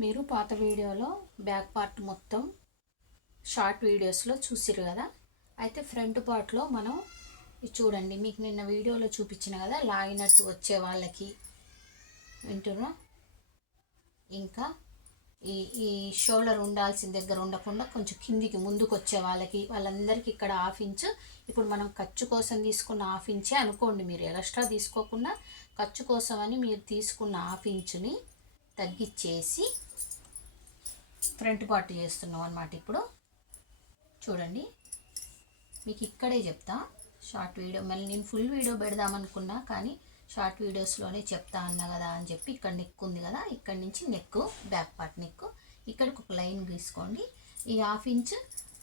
మీరు పాత వీడియోలో బ్యాక్ పార్ట్ మొత్తం షార్ట్ వీడియోస్లో చూసిరు కదా. అయితే ఫ్రంట్ పార్ట్లో మనం ఇది చూడండి. మీకు నిన్న వీడియోలో చూపించిన కదా, లాగినట్టు వచ్చే వాళ్ళకి వింటున్నా. ఇంకా ఈ ఈ షోల్డర్ ఉండాల్సిన దగ్గర ఉండకుండా కొంచెం కిందికి ముందుకు వచ్చే వాళ్ళందరికీ ఇక్కడ 1/2 ఇంచ్. ఇప్పుడు మనం ఖర్చు కోసం తీసుకున్న 1/2 ఇంచే అనుకోండి. మీరు ఎక్స్ట్రా తీసుకోకుండా ఖర్చు కోసం అని మీరు తీసుకున్న 1/2 ఇంచుని తగ్గించేసి ఫ్రంట్ పార్ట్ చేస్తున్నాం అన్నమాట. ఇప్పుడు చూడండి, మీకు ఇక్కడే చెప్తా. షార్ట్ వీడియో మళ్ళీ నేను ఫుల్ వీడియో పెడదామనుకున్నా, కానీ షార్ట్ వీడియోస్లోనే చెప్తా అన్నా కదా అని చెప్పి ఇక్కడ నెక్ ఉంది కదా, ఇక్కడ నుంచి నెక్ బ్యాక్ పార్ట్ నెక్ ఇక్కడికి ఒక లైన్ గీసుకోండి. ఈ 1/2 ఇంచ్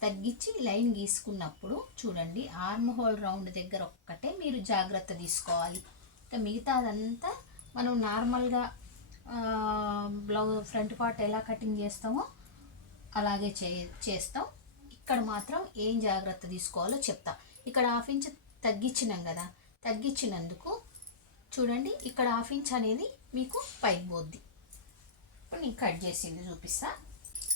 తగ్గించి లైన్ గీసుకున్నప్పుడు చూడండి, ఆర్మ్ హోల్ రౌండ్ దగ్గర ఒక్కటే మీరు జాగ్రత్త తీసుకోవాలి. ఇంకా మిగతాదంతా మనం నార్మల్గా బ్లౌజ్ ఫ్రంట్ పార్ట్ ఎలా కటింగ్ చేస్తామో అలాగే చేస్తాం. ఇక్కడ మాత్రం ఏం జాగ్రత్త తీసుకోవాలో చెప్తా. ఇక్కడ 1/2 ఇంచ్ తగ్గించినాం కదా, తగ్గించినందుకు చూడండి ఇక్కడ 1/2 ఇంచ్ అనేది మీకు పైకి పోద్ది. ఇప్పుడు నేను కట్ చేసింది చూపిస్తా.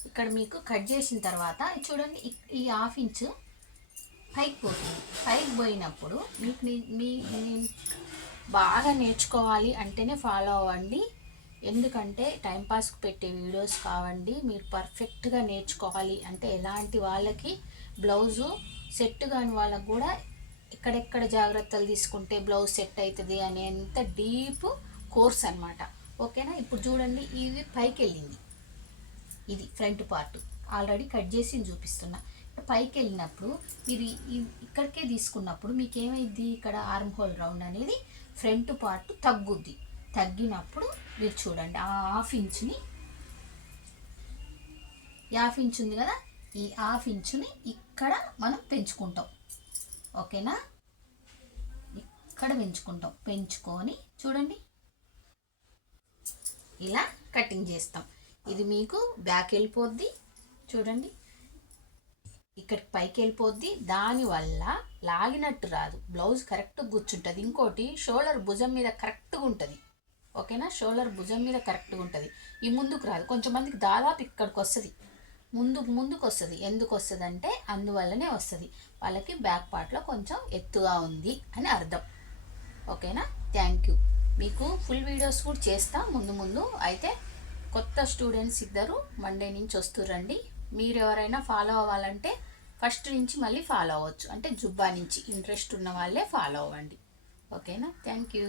ఇక్కడ మీకు కట్ చేసిన తర్వాత చూడండి, ఈ 1/2 ఇంచ్ పైకి పోతుంది. పైకి పోయినప్పుడు మీకు నేను బాగా నేర్చుకోవాలి అంటేనే ఫాలో అవ్వండి. ఎందుకంటే టైంపాస్కి పెట్టే వీడియోస్ కావండి. మీరు పర్ఫెక్ట్గా నేర్చుకోవాలి అంటే ఎలాంటి వాళ్ళకి బ్లౌజు సెట్ కాని వాళ్ళకు కూడా ఎక్కడెక్కడ జాగ్రత్తలు తీసుకుంటే బ్లౌజ్ సెట్ అవుతుంది అనేంత డీప్ కోర్స్ అనమాట. ఓకేనా. ఇప్పుడు చూడండి, ఇది పైకి వెళ్ళింది. ఇది ఫ్రంట్ పార్ట్ ఆల్రెడీ కట్ చేసి చూపిస్తున్నా. పైకి వెళ్ళినప్పుడు మీరు ఇక్కడికే తీసుకున్నప్పుడు మీకు ఏమైంది, ఇక్కడ ఆర్మ్ హోల్ రౌండ్ అనేది ఫ్రంట్ పార్ట్ తగ్గుద్ది. తగ్గినప్పుడు మీరు చూడండి, ఆ 1/2 ఇంచుని 1/2 ఇంచ్ ఉంది కదా, ఈ 1/2 ఇంచుని ఇక్కడ మనం పెంచుకుంటాం. ఓకేనా. ఇక్కడ పెంచుకొని చూడండి ఇలా కటింగ్ చేస్తాం. ఇది మీకు బ్యాక్ వెళ్ళిపోద్ది. చూడండి, ఇక్కడికి పైకి వెళ్ళిపోద్ది. దానివల్ల లాగినట్టు రాదు, బ్లౌజ్ కరెక్ట్గా కూర్చుంటుంది. ఇంకోటి, షోల్డర్ భుజం మీద కరెక్ట్గా ఉంటుంది. ఓకేనా. షోల్డర్ భుజం మీద కరెక్ట్గా ఉంటుంది. ఈ ముందుకు రాదు. కొంచెం మందికి దాదాపు ఇక్కడికి వస్తుంది, ముందుకు వస్తుంది. ఎందుకు వస్తుంది అంటే అందువల్లనే వస్తుంది. వాళ్ళకి బ్యాక్ పార్ట్లో కొంచెం ఎత్తుగా ఉంది అని అర్థం. ఓకేనా. Thank you. మీకు ఫుల్ వీడియోస్ కూడా చేస్తా ముందు. అయితే కొత్త స్టూడెంట్స్ ఇద్దరు మండే నుంచి వస్తురండి. మీరు ఎవరైనా ఫాలో అవ్వాలంటే ఫస్ట్ నుంచి మళ్ళీ ఫాలో అవ్వచ్చు. అంటే జుబ్బా నుంచి ఇంట్రెస్ట్ ఉన్న వాళ్ళే ఫాలో అవ్వండి. ఓకేనా. Thank you.